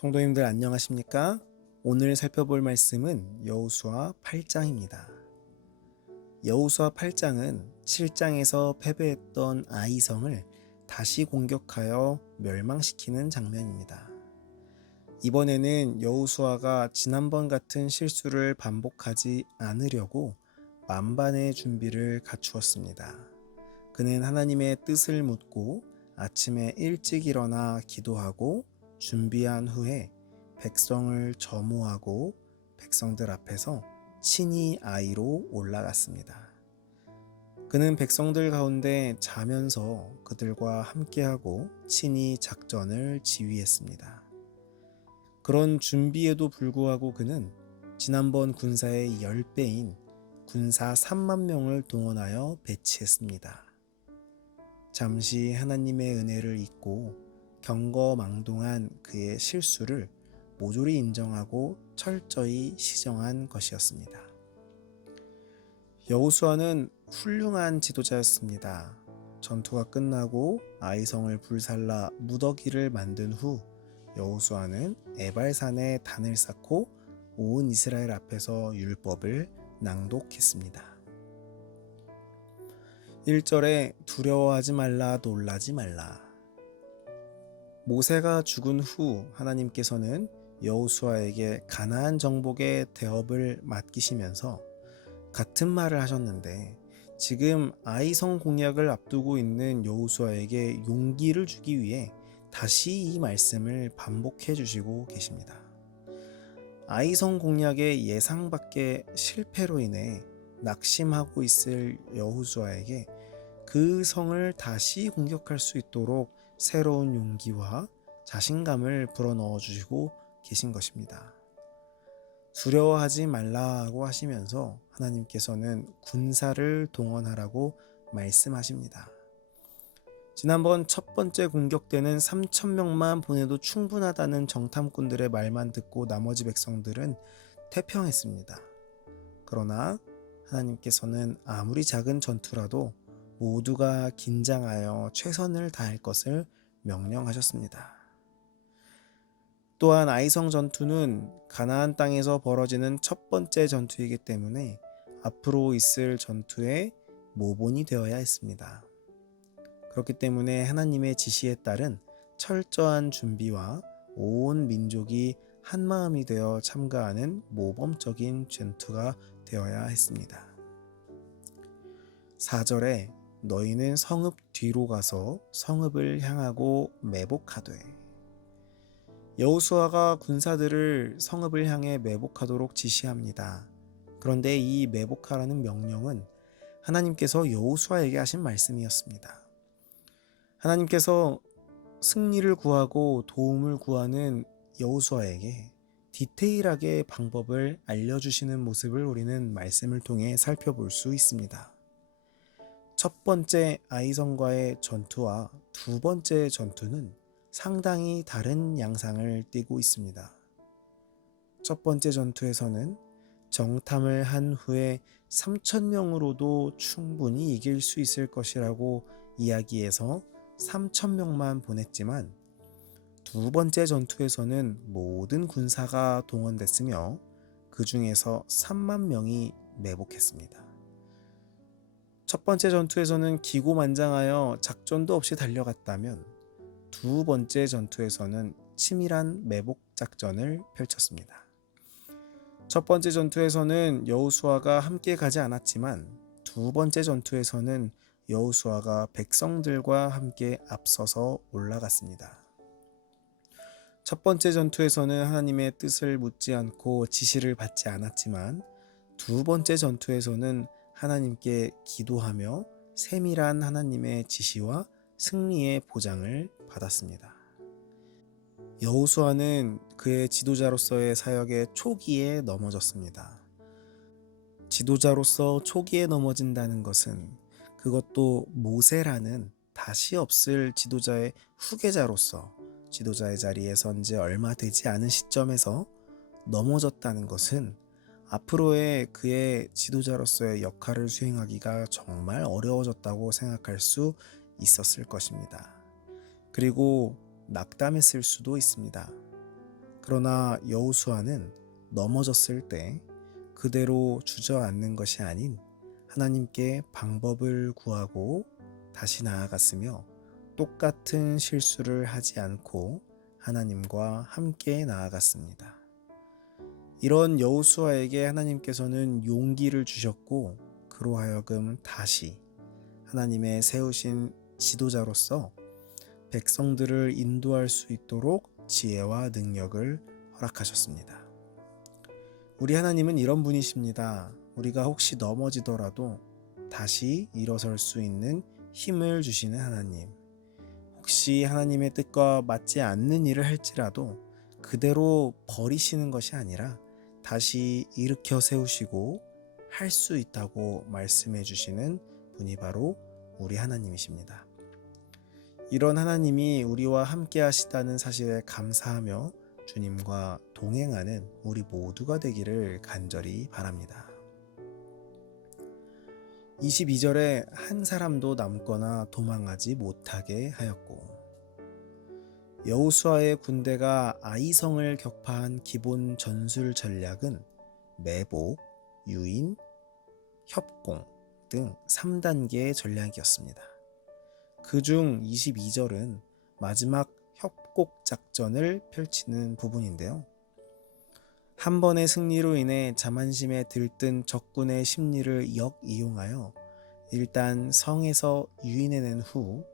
성도님들 안녕하십니까? 오늘 살펴볼 말씀은 여호수아 8장입니다. 여호수아 8장은 7장에서 패배했던 아이성을 다시 공격하여 멸망시키는 장면입니다. 이번에는 여호수아가 지난번 같은 실수를 반복하지 않으려고 만반의 준비를 갖추었습니다. 그는 하나님의 뜻을 묻고 아침에 일찍 일어나 기도하고 준비한 후에 백성을 점호하고 백성들 앞에서 친히 아이로 올라갔습니다. 그는 백성들 가운데 자면서 그들과 함께하고 친히 작전을 지휘했습니다. 그런 준비에도 불구하고 그는 지난번 군사의 10배인 군사 3만 명을 동원하여 배치했습니다. 잠시 하나님의 은혜를 잊고 경거망동한 그의 실수를 모조리 인정하고 철저히 시정한 것이었습니다. 여호수아는 훌륭한 지도자였습니다. 전투가 끝나고 아이성을 불살라 무더기를 만든 후 여호수아는 에발산에 단을 쌓고 온 이스라엘 앞에서 율법을 낭독했습니다. 1절에 두려워하지 말라 놀라지 말라. 모세가 죽은 후 하나님께서는 여호수아에게 가나안 정복의 대업을 맡기시면서 같은 말을 하셨는데 지금 아이성 공략을 앞두고 있는 여호수아에게 용기를 주기 위해 다시 이 말씀을 반복해 주시고 계십니다. 아이성 공략의 예상 밖의 실패로 인해 낙심하고 있을 여호수아에게 그 성을 다시 공격할 수 있도록 새로운 용기와 자신감을 불어넣어 주시고 계신 것입니다. 두려워하지 말라고 하시면서 하나님께서는 군사를 동원하라고 말씀하십니다. 지난번 첫 번째 공격 때는 3,000명만 보내도 충분하다는 정탐꾼들의 말만 듣고 나머지 백성들은 태평했습니다. 그러나 하나님께서는 아무리 작은 전투라도 모두가 긴장하여 최선을 다할 것을 명령하셨습니다. 또한 아이성 전투는 가나안 땅에서 벌어지는 첫 번째 전투이기 때문에 앞으로 있을 전투의 모본이 되어야 했습니다. 그렇기 때문에 하나님의 지시에 따른 철저한 준비와 온 민족이 한마음이 되어 참가하는 모범적인 전투가 되어야 했습니다. 4절에 너희는 성읍 뒤로 가서 성읍을 향하고 매복하되. 여호수아가 군사들을 성읍을 향해 매복하도록 지시합니다. 그런데 이 매복하라는 명령은 하나님께서 여호수아에게 하신 말씀이었습니다. 하나님께서 승리를 구하고 도움을 구하는 여호수아에게 디테일하게 방법을 알려주시는 모습을 우리는 말씀을 통해 살펴볼 수 있습니다. 첫 번째 아이성과의 전투와 두 번째 전투는 상당히 다른 양상을 띠고 있습니다. 첫 번째 전투에서는 정탐을 한 후에 3,000명으로도 충분히 이길 수 있을 것이라고 이야기해서 3,000명만 보냈지만 두 번째 전투에서는 모든 군사가 동원됐으며 그 중에서 3만 명이 매복했습니다. 첫 번째 전투에서는 기고만장하여 작전도 없이 달려갔다면 두 번째 전투에서는 치밀한 매복 작전을 펼쳤습니다. 첫 번째 전투에서는 여호수아가 함께 가지 않았지만 두 번째 전투에서는 여호수아가 백성들과 함께 앞서서 올라갔습니다. 첫 번째 전투에서는 하나님의 뜻을 묻지 않고 지시를 받지 않았지만 두 번째 전투에서는 하나님께 기도하며 세밀한 하나님의 지시와 승리의 보장을 받았습니다. 여호수아는 그의 지도자로서의 사역의 초기에 넘어졌습니다. 지도자로서 초기에 넘어진다는 것은 그것도 모세라는 다시 없을 지도자의 후계자로서 지도자의 자리에 선 지 얼마 되지 않은 시점에서 넘어졌다는 것은 앞으로의 그의 지도자로서의 역할을 수행하기가 정말 어려워졌다고 생각할 수 있었을 것입니다. 그리고 낙담했을 수도 있습니다. 그러나 여호수아는 넘어졌을 때 그대로 주저앉는 것이 아닌 하나님께 방법을 구하고 다시 나아갔으며 똑같은 실수를 하지 않고 하나님과 함께 나아갔습니다. 이런 여호수아에게 하나님께서는 용기를 주셨고 그로 하여금 다시 하나님의 세우신 지도자로서 백성들을 인도할 수 있도록 지혜와 능력을 허락하셨습니다. 우리 하나님은 이런 분이십니다. 우리가 혹시 넘어지더라도 다시 일어설 수 있는 힘을 주시는 하나님. 혹시 하나님의 뜻과 맞지 않는 일을 할지라도 그대로 버리시는 것이 아니라 다시 일으켜 세우시고 할 수 있다고 말씀해 주시는 분이 바로 우리 하나님이십니다. 이런 하나님이 우리와 함께 하시다는 사실에 감사하며 주님과 동행하는 우리 모두가 되기를 간절히 바랍니다. 22절에 한 사람도 남거나 도망하지 못하게 하였고, 여호수아의 군대가 아이성을 격파한 기본 전술 전략은 매복, 유인, 협공 등 3단계의 전략이었습니다. 그중 22절은 마지막 협곡 작전을 펼치는 부분인데요. 한 번의 승리로 인해 자만심에 들뜬 적군의 심리를 역이용하여 일단 성에서 유인해낸 후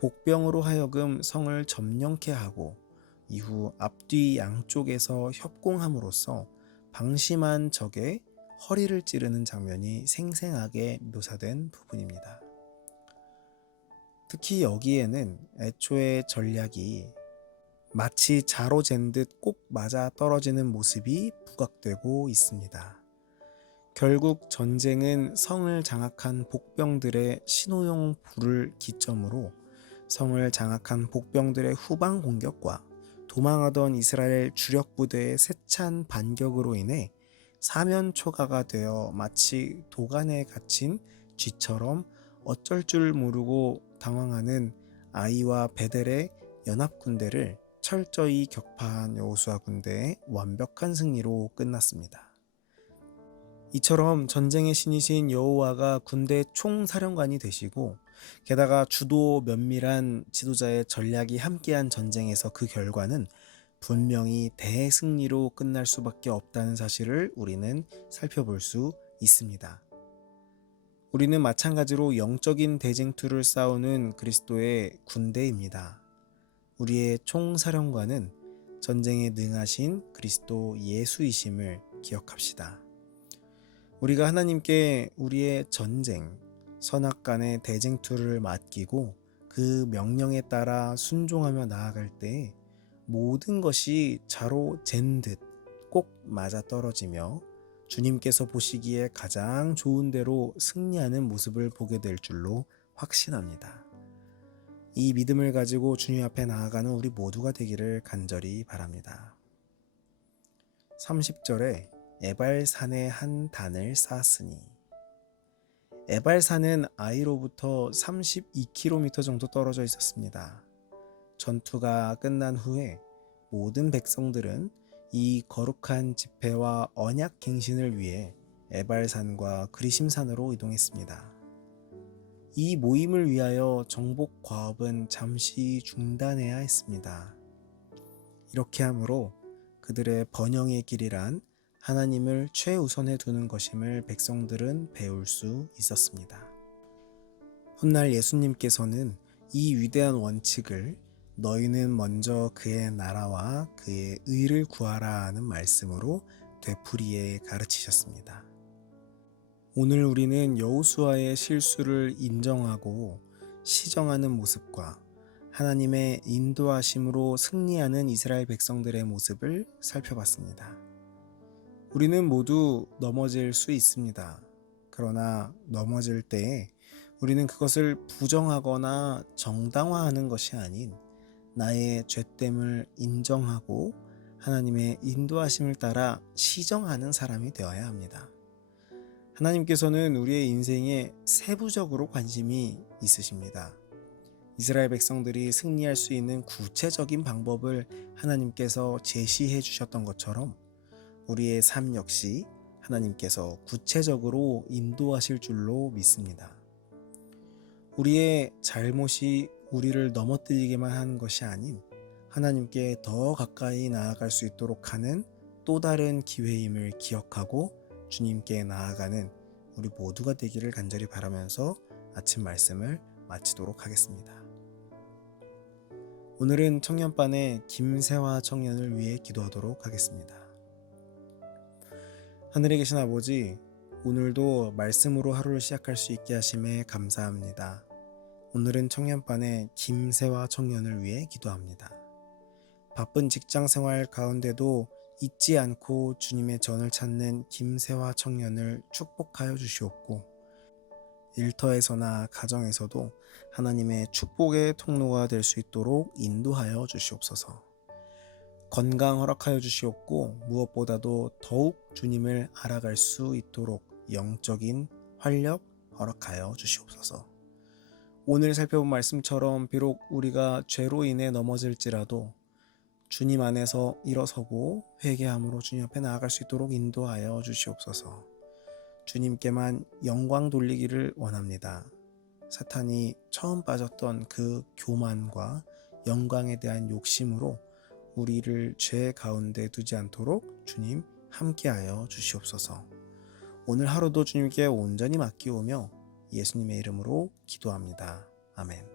복병으로 하여금 성을 점령케 하고 이후 앞뒤 양쪽에서 협공함으로써 방심한 적의 허리를 찌르는 장면이 생생하게 묘사된 부분입니다. 특히 여기에는 애초에 전략이 마치 자로 잰 듯 꼭 맞아 떨어지는 모습이 부각되고 있습니다. 결국 전쟁은 성을 장악한 복병들의 신호용 불을 기점으로 성을 장악한 복병들의 후방 공격과 도망하던 이스라엘 주력 부대의 세찬 반격으로 인해 사면초가가 되어 마치 도간에 갇힌 쥐처럼 어쩔 줄 모르고 당황하는 아이와 베델의 연합군대를 철저히 격파한 여호수아 군대의 완벽한 승리로 끝났습니다. 이처럼 전쟁의 신이신 여호와가 군대 총사령관이 되시고 게다가 주도 면밀한 지도자의 전략이 함께한 전쟁에서 그 결과는 분명히 대승리로 끝날 수밖에 없다는 사실을 우리는 살펴볼 수 있습니다. 우리는 마찬가지로 영적인 대쟁투를 싸우는 그리스도의 군대입니다. 우리의 총사령관은 전쟁에 능하신 그리스도 예수이심을 기억합시다. 우리가 하나님께 우리의 전쟁, 선악간의 대쟁투를 맡기고 그 명령에 따라 순종하며 나아갈 때 모든 것이 자로 잰 듯 꼭 맞아떨어지며 주님께서 보시기에 가장 좋은 대로 승리하는 모습을 보게 될 줄로 확신합니다. 이 믿음을 가지고 주님 앞에 나아가는 우리 모두가 되기를 간절히 바랍니다. 30절에 에발산에 한 단을 쌓았으니, 에발산은 아이로부터 32km 정도 떨어져 있었습니다. 전투가 끝난 후에 모든 백성들은 이 거룩한 집회와 언약 갱신을 위해 에발산과 그리심산으로 이동했습니다. 이 모임을 위하여 정복 과업은 잠시 중단해야 했습니다. 이렇게 함으로 그들의 번영의 길이란 하나님을 최우선에 두는 것임을 백성들은 배울 수 있었습니다. 훗날 예수님께서는 이 위대한 원칙을 너희는 먼저 그의 나라와 그의 의를 구하라 하는 말씀으로 되풀이해 가르치셨습니다. 오늘 우리는 여호수아의 실수를 인정하고 시정하는 모습과 하나님의 인도하심으로 승리하는 이스라엘 백성들의 모습을 살펴봤습니다. 우리는 모두 넘어질 수 있습니다. 그러나 넘어질 때에 우리는 그것을 부정하거나 정당화하는 것이 아닌 나의 죄됨을 인정하고 하나님의 인도하심을 따라 시정하는 사람이 되어야 합니다. 하나님께서는 우리의 인생에 세부적으로 관심이 있으십니다. 이스라엘 백성들이 승리할 수 있는 구체적인 방법을 하나님께서 제시해 주셨던 것처럼 우리의 삶 역시 하나님께서 구체적으로 인도하실 줄로 믿습니다. 우리의 잘못이 우리를 넘어뜨리게만 하는 것이 아닌 하나님께 더 가까이 나아갈 수 있도록 하는 또 다른 기회임을 기억하고 주님께 나아가는 우리 모두가 되기를 간절히 바라면서 아침 말씀을 마치도록 하겠습니다. 오늘은 청년반의 김세화 청년을 위해 기도하도록 하겠습니다. 하늘에 계신 아버지, 오늘도 말씀으로 하루를 시작할 수 있게 하심에 감사합니다. 오늘은 청년반의 김세화 청년을 위해 기도합니다. 바쁜 직장 생활 가운데도 잊지 않고 주님의 전을 찾는 김세화 청년을 축복하여 주시옵고, 일터에서나 가정에서도 하나님의 축복의 통로가 될 수 있도록 인도하여 주시옵소서. 건강 허락하여 주시옵고, 무엇보다도 더욱 주님을 알아갈 수 있도록 영적인 활력 허락하여 주시옵소서. 오늘 살펴본 말씀처럼 비록 우리가 죄로 인해 넘어질지라도 주님 안에서 일어서고 회개함으로 주님 앞에 나아갈 수 있도록 인도하여 주시옵소서. 주님께만 영광 돌리기를 원합니다. 사탄이 처음 빠졌던 그 교만과 영광에 대한 욕심으로 우리를 죄 가운데 두지 않도록 주님 함께하여 주시옵소서. 오늘 하루도 주님께 온전히 맡기오며 예수님의 이름으로 기도합니다. 아멘.